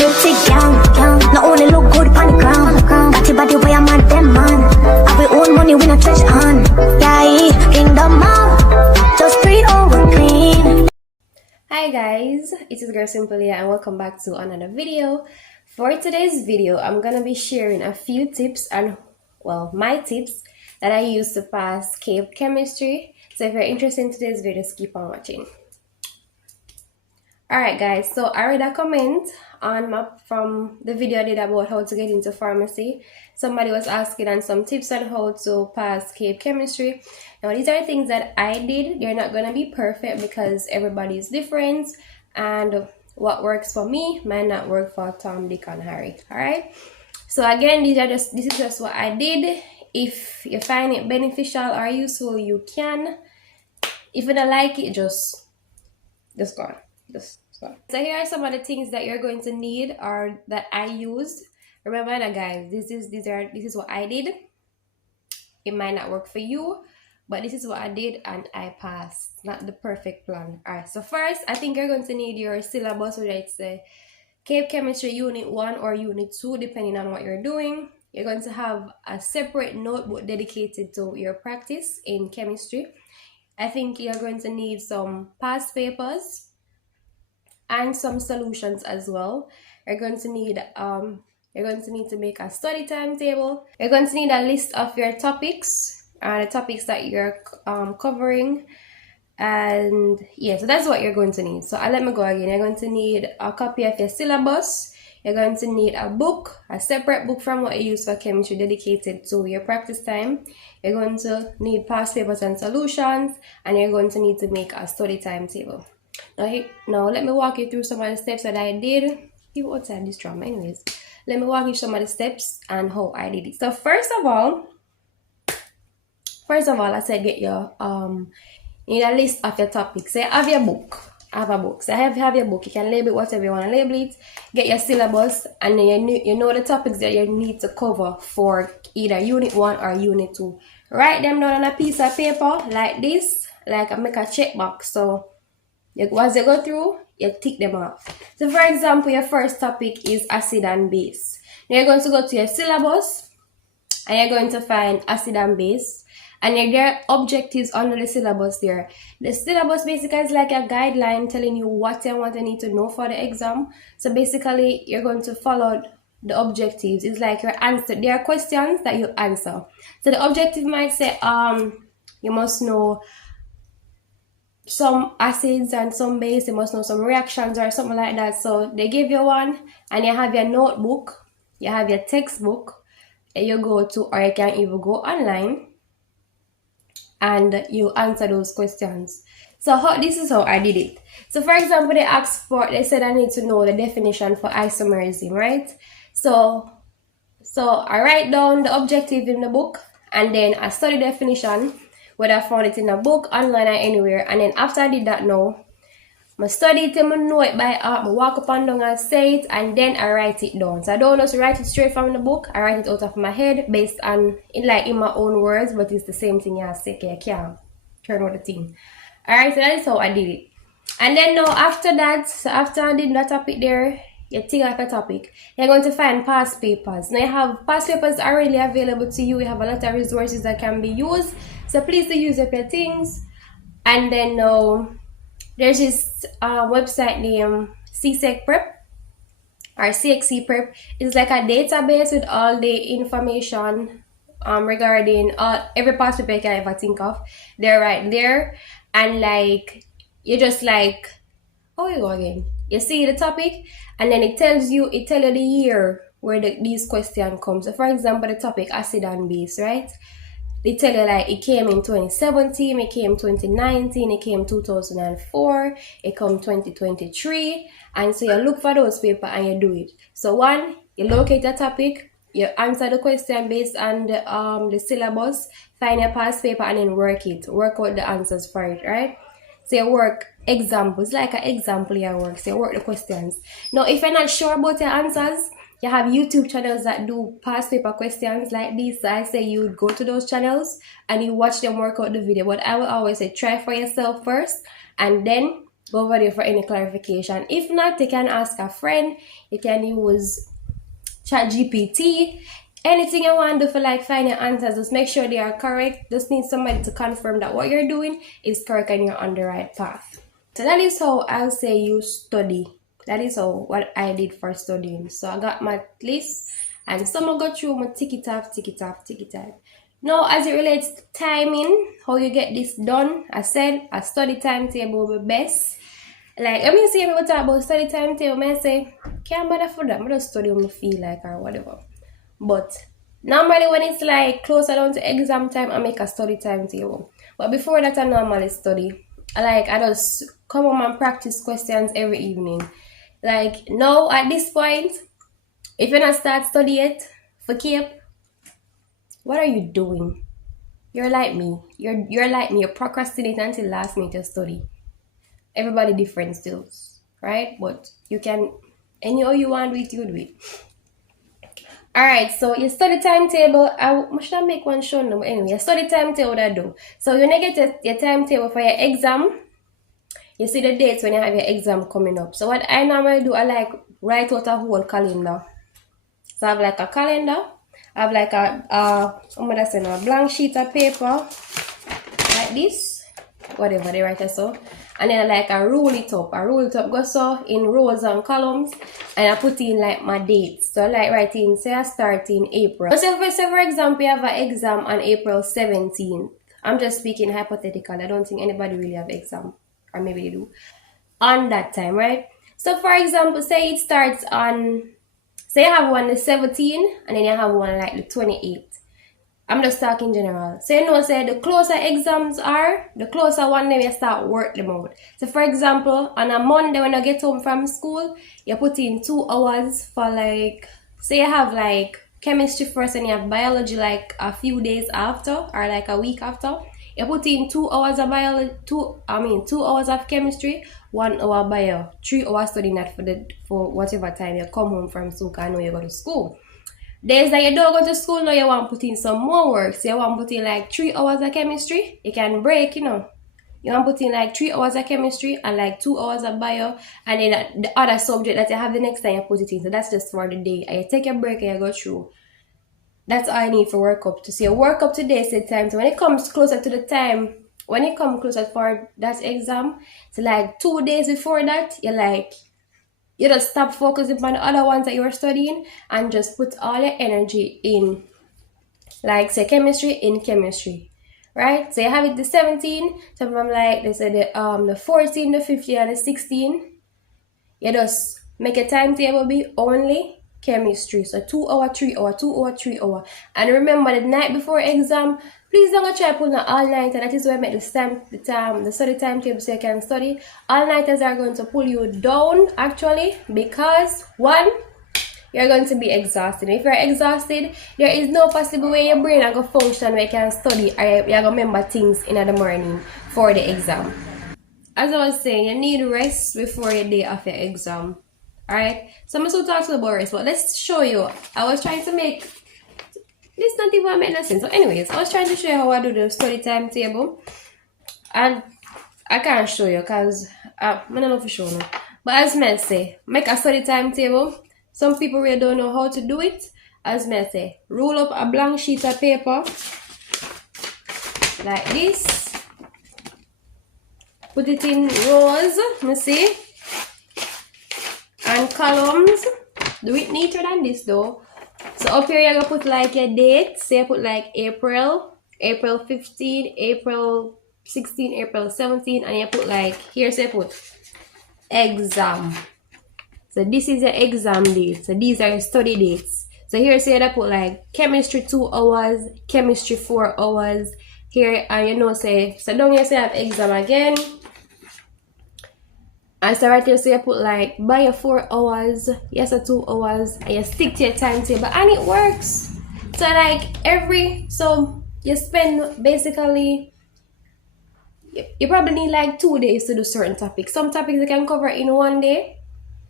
pretty girl. Not only look good on the ground. Body way I'm at them man. Have we own money we not treasure on. Yeah, kingdom out. Just free over clean. Hi guys, it is girl Simply and welcome back to another video. For today's video, I'm gonna be sharing a few tips and my tips that I use to pass CAPE chemistry. So if you're interested in today's video, just keep on watching. Alright guys, so I read a comment from the video I did about how to get into pharmacy. Somebody was asking on some tips on how to pass CAPE chemistry. Now these are things that I did. They're not gonna be perfect because everybody is different, and what works for me might not work for Tom, Dick, and Harry. Alright. So again, this is just what I did. If you find it beneficial or useful, you can. If you don't like it, just go on. So here are some of the things that you're going to need or that I used. Remember that guys, this is what I did. It might not work for you, but this is what I did and I passed. Not the perfect plan. Alright, so first I think you're going to need your syllabus, whether it's the CAPE Chemistry Unit 1 or Unit 2, depending on what you're doing. You're going to have a separate notebook dedicated to your practice in chemistry. I think you're going to need some past papers and some solutions as well. You're going to need to make a study timetable. You're going to need a list of your topics, the topics that you're covering, and yeah, so that's what you're going to need. So let me go again. You're going to need a copy of your syllabus. You're going to need a book, a separate book from what you use for chemistry dedicated to your practice time. You're going to need past papers and solutions, and you're going to need to make a study timetable. Now let me walk you through some of the steps that I did. People outside this drama anyways. Let me walk you through some of the steps and how I did it. So first of all, I said get your you need a list of your topics. So you have your book. I have a book. So have your book. You can label it whatever you want to label it. Get your syllabus, and then you know the topics that you need to cover for either Unit 1 or Unit 2. Write them down on a piece of paper like this, like I make a checkbox. So as you go through, you tick them off. So for example, your first topic is acid and base. Now you're going to go to your syllabus and you're going to find acid and base, and there are objectives under the syllabus there. The syllabus basically is like a guideline telling you what you need to know for the exam. So basically you're going to follow the objectives. It's like your answer. There are questions that you answer. So the objective might say you must know some acids and some base, you must know some reactions or something like that. So they give you one, and you have your notebook, you have your textbook that you go to, or you can even go online and you answer those questions. So this is how I did it. So for example, they said I need to know the definition for isomerism, right? So I write down the objective in the book, and then I study definition, whether I found it in a book, online, or anywhere. And then after I did that now, I study it and I know it by heart. I walk up and down and say it, and then I write it down. So I don't just write it straight from the book. I write it out of my head based on in my own words, but it's the same thing I say. I can't turn out the thing. Alright, so that is how I did it. And then now after that, so after I did that topic there, you take up a topic, you're going to find past papers. Now you have past papers already available to you. You have a lot of resources that can be used. So please do use up your things. And then now there's this website named CSEC Prep or CXC Prep. It's like a database with all the information regarding every past paper you can ever think of. They're right there. And like you just like, oh, you go again. You see the topic, and then it tells you the year where these questions come. So for example, the topic acid and base, right? They tell you like it came in 2017, it came 2019, it came 2004, it came 2023, and so you look for those papers and you do it. So one, you locate a topic, you answer the question based on the syllabus, find your past paper, and then work out the answers for it, right? So you work examples, like an example you work. So you work the questions. Now, if you're not sure about your answers, you have YouTube channels that do past paper questions like this. So I say you would go to those channels and you watch them work out the video. But I will always say try for yourself first, and then go over there for any clarification. If not, you can ask a friend. You can use ChatGPT. Anything you want to do for like find your answers, just make sure they are correct. Just need somebody to confirm that what you're doing is correct and you're on the right path. So that is how I'll say you study. That is how what I did for studying. So I got my list and some will go through my tick it off. Now as it relates to timing, how you get this done, I said a study timetable will be best. Like I mean see people talk about study timetable, I say, can't bother for that. I just study when I feel like or whatever. But normally when it's like closer down to exam time, I make a study timetable. But before that I normally study. I just come home and practice questions every evening. Like now at this point, if you're not start study yet for Cape, what are you doing? You're like me. You're like me. You're procrastinating until last minute to study. Everybody different still, right? But you can anyhow you want to do it, you do it. Alright, so your study timetable, I should make one show now, but anyway, your study timetable I do. So when you get your timetable for your exam, you see the dates when you have your exam coming up. So what I normally do, I like write out a whole calendar. So I have like a calendar, I have like a blank sheet of paper, like this, whatever they write it so. And then I roll it up. Go so in rows and columns. And I put in like my dates. So I write in, say I start in April. So for example, you have an exam on April 17th. I'm just speaking hypothetical. I don't think anybody really have exam. Or maybe they do. On that time, right? So for example, say it starts on, say you have one the 17th. And then you have one like the 28th. I'm just talking general. So you know, say the closer exams are, the closer one day you start work them out. So for example, on a Monday when I get home from school, you put in 2 hours for like, say you have like chemistry first and you have biology like a few days after or like a week after. You put in 2 hours of biology, 2 hours of chemistry, 1 hour bio, 3 hours studying that for whatever time you come home from school. I know you go to school. Days that you don't go to school, now you want to put in some more work. So you want to put in like 3 hours of chemistry. You can break, you know. You want to put in like 3 hours of chemistry and like 2 hours of bio. And then the other subject that you have the next time you put it in. So that's just for the day. And you take a break and you go through. That's all I need for work up. To see you work up today, say time. So when it comes closer to the time, when it comes closer for that exam, so like 2 days before that, you just stop focusing on the other ones that you are studying and just put all your energy in, like say chemistry in chemistry, right? So you have it the 17, so from like they say the 14, the 15, and the 16, you just make a timetable be only chemistry. So 2 hour, 3 hour, 2 hour, 3 hour. And remember the night before exam, please don't go try putting an all-nighter. That is why I make the study timetable so you can study. All-nighters are going to pull you down actually because one, you're going to be exhausted. If you're exhausted, there is no possible way your brain will function where you can study or you're going to remember things in the morning for the exam. As I was saying, you need rest before your day of your exam. Alright, so I'm going to talk about rest, but let's show you. I was trying to make this not even make no sense. So anyways, I was trying to show you how I do the study timetable. And I can't show you because I don't know for sure now. But as I say, make a study timetable. Some people really don't know how to do it. As I say, roll up a blank sheet of paper like this. Put it in rows, you see, and columns. Do it neater than this though. So up here you're gonna put like a date. So you put like April 15, April 16, April 17, and you put like here, so you put exam. So this is your exam date. So these are your study dates. So here say that put like chemistry 2 hours, chemistry 4 hours. Here and you know say so down here say I have exam again. And so right here so you put like bio 4 hours, yes 2 hours, and you stick to your timetable and it works. So like so you spend basically you probably need like 2 days to do certain topics. Some topics you can cover in 1 day.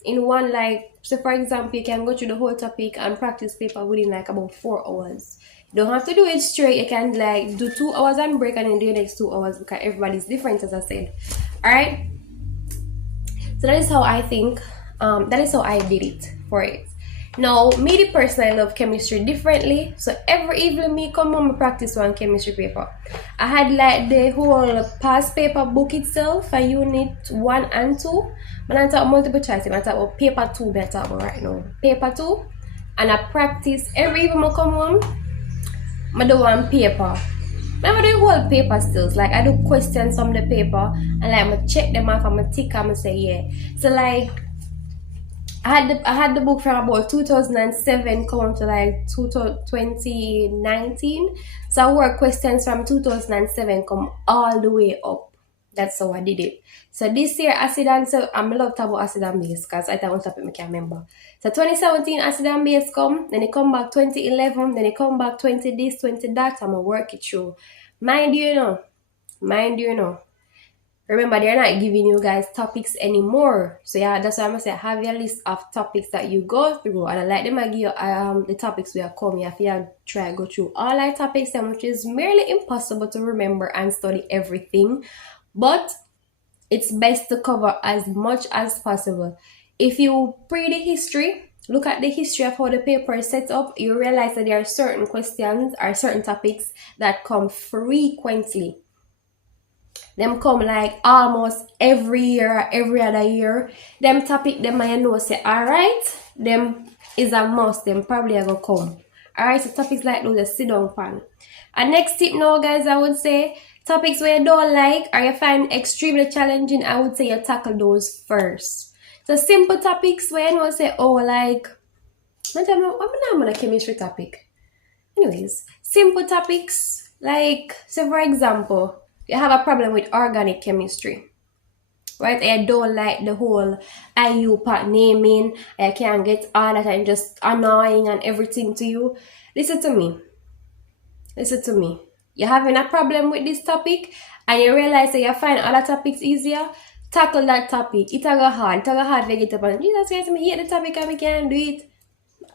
In one, like, so for example, you can go through the whole topic and practice paper within like about 4 hours. You don't have to do it straight. You can like do 2 hours and break and then do the next 2 hours because everybody's different, as I said. Alright? So that is how I think, that is how I did it for it. Now, me the person, I love chemistry differently. So every evening me come home, I practice one chemistry paper. I had like the whole past paper book itself for unit 1 and 2. When I talk multiple choice, I talk about paper 2, I talk about right now. Paper 2. And I practice every evening I come home, I do one paper. I do whole paper still. Like I do questions from the paper and like I check them off, I'm tick and I say yeah. So like I had the book from about 2007 come to like 2019. So I work questions from 2007 come all the way up. That's how I did it. So this year acid and so I'm love to about acid and base because I thought on topic I can't remember. So 2017 acid and base come, then it come back 2011, then it come back 20 this, 20 that. I'm gonna work it through. Mind you know. Remember, they're not giving you guys topics anymore. So yeah, that's why I'm gonna say have your list of topics that you go through. And I like them I give you the topics we are coming. If you try to go through all our topics, which is merely impossible to remember and study everything. But it's best to cover as much as possible. If you read the history, look at the history of how the paper is set up, you realize that there are certain questions or certain topics that come frequently. Them come like almost every year or every other year. Them topic them I know say alright, them is a must, them probably are gonna come. Alright, so topics like those just sit down pan. And next tip now guys, I would say topics where you don't like or you find extremely challenging, I would say you tackle those first. So simple topics where you know say, oh like I'm on a chemistry topic. Anyways, simple topics like, so for example, you have a problem with organic chemistry, right? I don't like the whole IU part naming. I can't get all that and just annoying and everything to you. Listen to me. You're having a problem with this topic and you realize that you find other topics easier. Tackle that topic. It's a go hard. It's a go hard to get up and Jesus Christ, I hate the topic and I can't do it.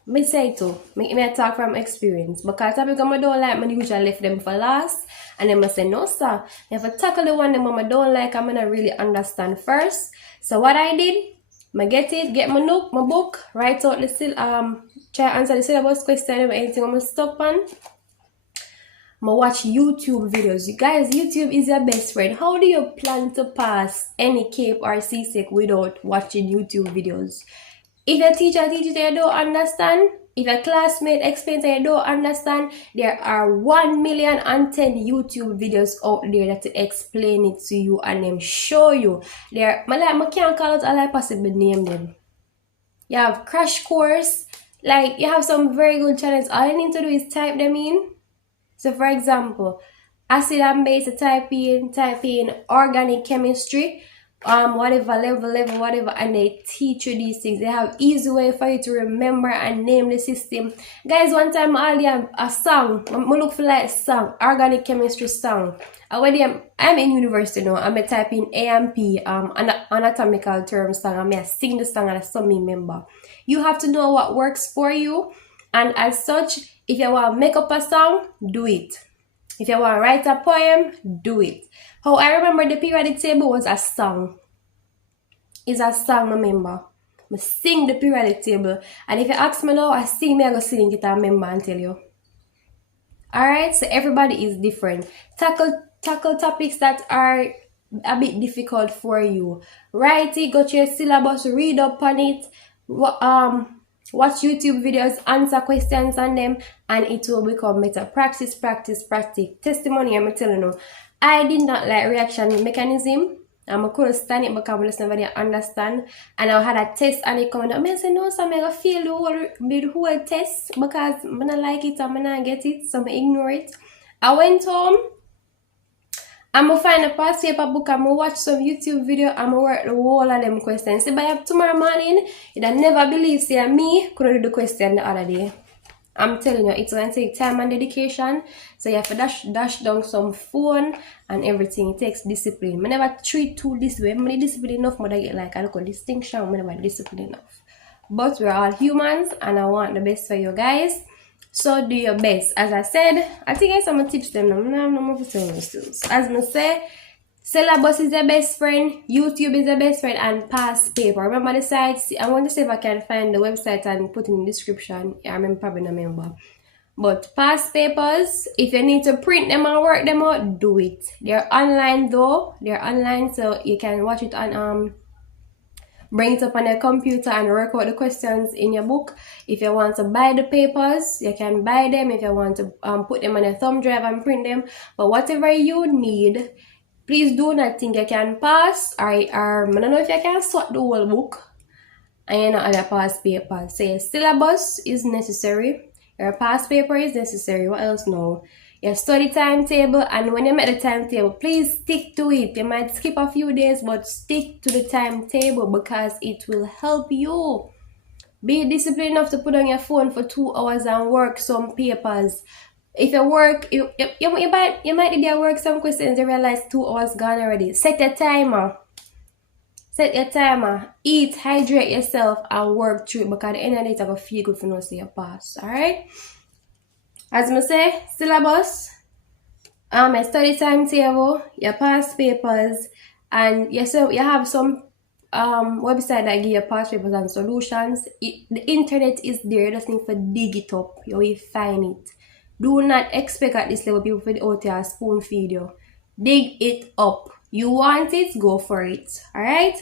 Me say too. Me talk from experience. Because topic I don't like, I usually left them for last. And then I say, no sir. If I tackle the one that I don't like, I'm gonna really understand first. So what I did, I get my note, my book, write out the try answer the syllabus question, anything I'm stuck on. I watch YouTube videos. You guys, YouTube is your best friend. How do you plan to pass any CAPE or CSEC without watching YouTube videos? If your teacher teaches you don't understand, if a classmate explains and you don't understand, there are 1,010,000 YouTube videos out there that explain it to you and them show you. I can't call out all I possibly name them. You have crash course, like you have some very good channels. All you need to do is type them in. So for example, acid and base, type in organic chemistry. Whatever level, whatever, and they teach you these things. They have easy way for you to remember and name the system. Guys, one time I had a song. I look for like song, organic chemistry song. I'm in university now. I'm a type in AMP, anatomical term song. I'm sing the song and I still remember. You have to know what works for you, and as such, if you want to make up a song, do it. If you want to write a poem, do it. How I remember the periodic table was a song. It's a song, remember. I sing the periodic table. And if you ask me now, I sing, I go sing it and remember and tell you. Alright, so everybody is different. Tackle topics that are a bit difficult for you. Write it, go to your syllabus, read up on it. Watch YouTube videos, answer questions on them, and it will become better. Practice. Testimony, I'm telling you. I did not like reaction mechanism. I couldn't stand it because I never understand. And I had a test and it coming up. I said, no, so I'm going to fail the whole test because I don't like it and I don't get it, so I ignore it. I went home. I'm going to find a past paper book, I'm going to watch some YouTube video, I'm going to work the whole of them questions. See, by tomorrow morning, you'd never believe, say, me couldn't do the question the other day. I'm telling you, it's going to take time and dedication. So you have to dash down some phone and everything. It takes discipline. I never treat two this way. I'm disciplined enough, but I get like I look at distinction. I'm never disciplined enough. But we're all humans and I want the best for you guys. So do your best. As I said, I think I have some tips them. As I say, Syllabus is your best friend, YouTube is your best friend, and past paper. Remember the sites? I want to see if I can find the website and put in the description. I remember, probably not remember. But past papers, if you need to print them and work them out, do it. They're online though. They're online, so you can watch it on bring it up on your computer and work out the questions in your book. If you want to buy the papers, you can buy them. If you want to put them on your thumb drive and print them. But whatever you need, please do not think you can pass, or I don't know if you can sort the whole book and you not have your past paper. So your syllabus is necessary, your past paper is necessary. What else now? Your study timetable, and when you make the timetable, please stick to it. You might skip a few days, but stick to the timetable because it will help you. Be disciplined enough to put on your phone for 2 hours and work some papers. If you work, you might be at work some questions, you realize 2 hours gone already. Set your timer. Set your timer. Eat, hydrate yourself, and work through it because at the end of the day, it's going to feel good for you to see your pass. Alright? As I say, syllabus, your study timetable, your past papers, and you have some website that give you past papers and solutions. The internet is there, you just need to dig it up. You will find it. Do not expect at this level people for the OTR spoon feed you. Dig it up. You want it, go for it. Alright?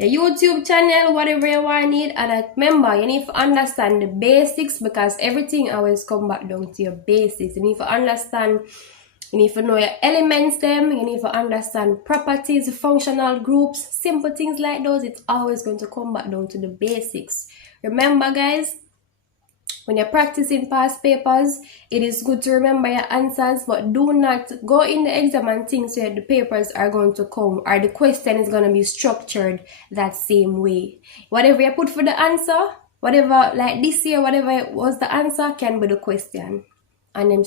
Your YouTube channel, whatever you want need, and remember, you need to understand the basics because everything always come back down to your basics. You need to understand, you need to know your elements them, you need to understand properties, functional groups, simple things like those. It's always going to come back down to the basics. Remember guys, when you're practicing past papers, it is good to remember your answers, but do not go in the exam and think so the papers are going to come or the question is going to be structured that same way. Whatever you put for the answer, whatever, like this year, whatever was the answer can be the question. And then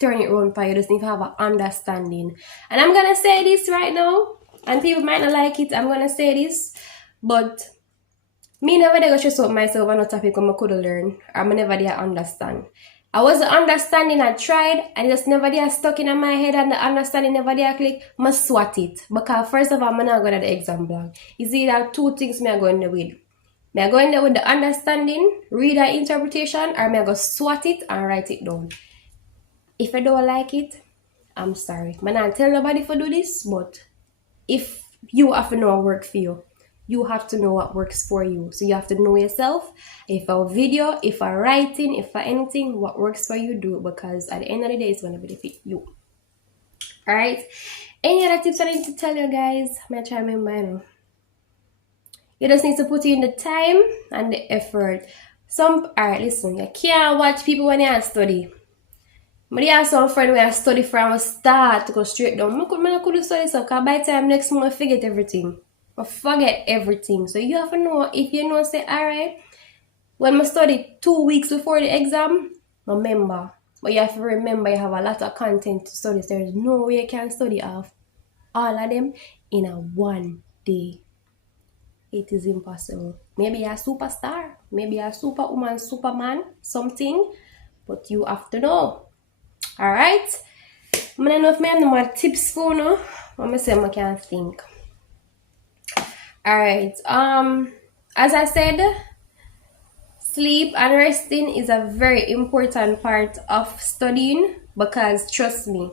turn it around for you, just need to have an understanding. And I'm going to say this right now, and people might not like it, I'm going to say this, but me never go stress out myself on a topic I could learn, or I never did understand. I wasn't understanding, I tried, and it just never did stuck in my head, and the understanding never did click. I swat it. Because first of all, I'm not going to the exam blank. You see, there are two things I go in there with. I go in there with the understanding, read and interpretation, or I go swat it and write it down. If I don't like it, I'm sorry. I'm not tell nobody to do this, but if you have to know what works for you, you have to know what works for you. So you have to know yourself. If a video, if a writing, if a anything, what works for you, do it, because at the end of the day, it's going to benefit you. Alright? Any other tips I need to tell you guys? I'm going to try to remember. You just need to put in the time and the effort. Alright, listen, you can't watch people when you study. But there are some friends where I study from start to go straight down. I could study so because by the time next month I forget everything. I forget everything. So you have to know, if you know, say, alright, when I study 2 weeks before the exam, remember. But you have to remember you have a lot of content to study. So there is no way you can study off all of them in a one day. It is impossible. Maybe you're a superstar. Maybe you're a superwoman, superman, something. But you have to know. Alright? I don't know if I have no more tips for now. I'm going to say I can't think. Alright, as I said, sleep and resting is a very important part of studying, because trust me,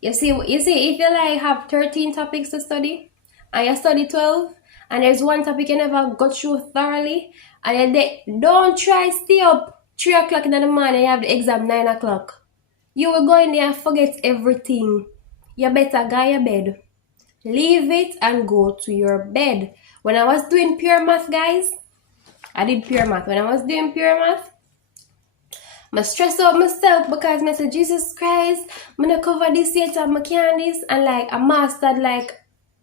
you see if you like have 13 topics to study and you study 12 and there's one topic you never got through thoroughly, and you don't try stay up 3 o'clock in the morning, you have the exam 9 o'clock. You will go in there and forget everything. You better go your bed. Leave it and go to your bed. When I was doing pure math, guys, I did pure math. When I was doing pure math, I stressed out myself because I said, Jesus Christ, I'm going to cover this yet and I can't this. And like, I mastered like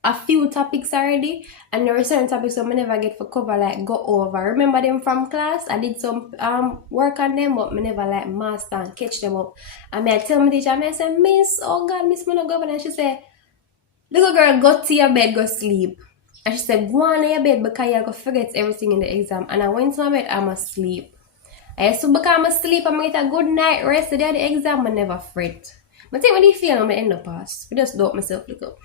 a few topics already. And there were certain topics that I never get for cover, like go over. Remember them from class? I did some work on them, but I never like master and catch them up. And I tell my teacher, I said, Miss, oh God, Miss, I'm not going. And she said, little girl, go to your bed, go sleep. And she said, go on your bed because you're going to forget everything in the exam. And I went to my bed, I'm asleep. I used to become asleep, I'm going to get a good night rest. The day of the exam, I never fret. But take when you feel I'm going to end up pass. I just doubt myself, look up.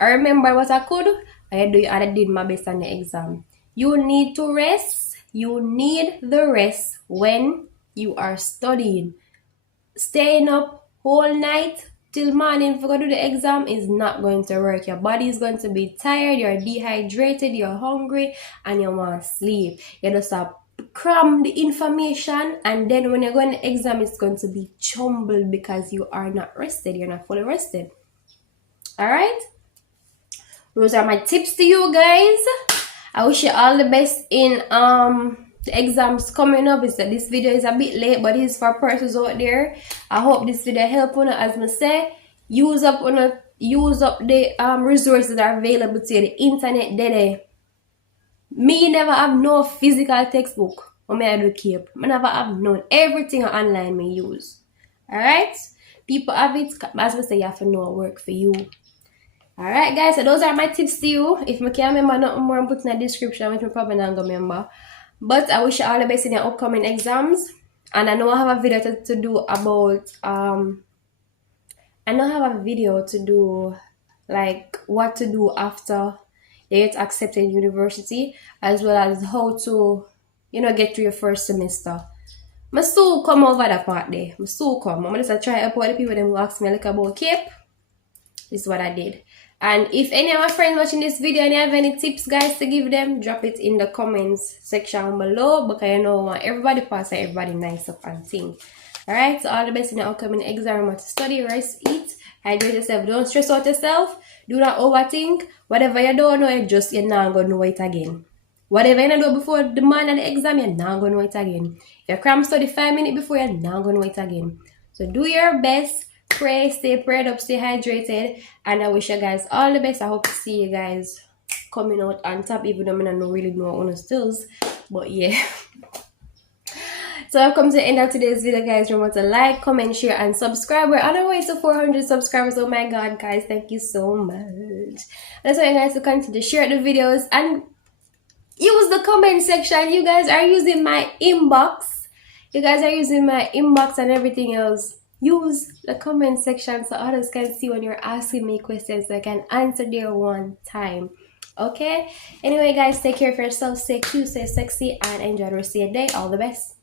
I remember what I could. I did my best on the exam. You need to rest. You need the rest when you are studying. Staying up whole night till morning for go do the exam is not going to work. Your body is going to be tired, you're dehydrated, you're hungry, and you want to sleep. You just have cram the information, and then when you're going to exam, it's going to be jumbled because you are not rested, you're not fully rested. Alright? Those are my tips to you guys. I wish you all the best in the exams coming up. Is that this video is a bit late, but it's for persons out there. I hope this video help you. As I say, use up the resources that are available to you. The internet there. Me never have no physical textbook. Or me I do keep. I never have none. Everything online me use. Alright? People have it. As I say, you have to know what work for you. Alright guys, so those are my tips to you. If I can't remember nothing more, I'm putting in the description, which I probably not gonna remember. But I wish you all the best in your upcoming exams. And I know I have a video to do about like what to do after you get accepted in university, as well as how to, get through your first semester. I still come over that part there. I'm just try to help the people who ask me about CAPE. This is what I did. And if any of my friends watching this video and you have any tips, guys, to give them, drop it in the comments section below, because I know I want everybody pass and everybody nice up and thing. Alright, so all the best in your upcoming exam. Remember to study, rest, eat, hydrate yourself. Don't stress out yourself. Do not overthink. Whatever you don't know, you're not going to know it again. Whatever you do before the man and the exam, you're not going to know it again. If you cram study 5 minutes before, you're not going to know it again. So do your best. Pray, stay prayed up, stay hydrated, and I wish you guys all the best. I hope to see you guys coming out on top, even though I don't really know on the stills, but yeah. So I've come to the end of today's video, guys. Remember to like, comment, share, and subscribe. We're on our way to 400 subscribers. Oh my god, guys, thank you so much. That's why you guys to continue to share the videos and use the comment section. You guys are using my inbox. And everything else. Use the comment section so others can see when you're asking me questions, so I can answer there one time. Okay? Anyway, guys, take care of yourself. Stay cute, stay sexy, and enjoy the rest of your day. All the best.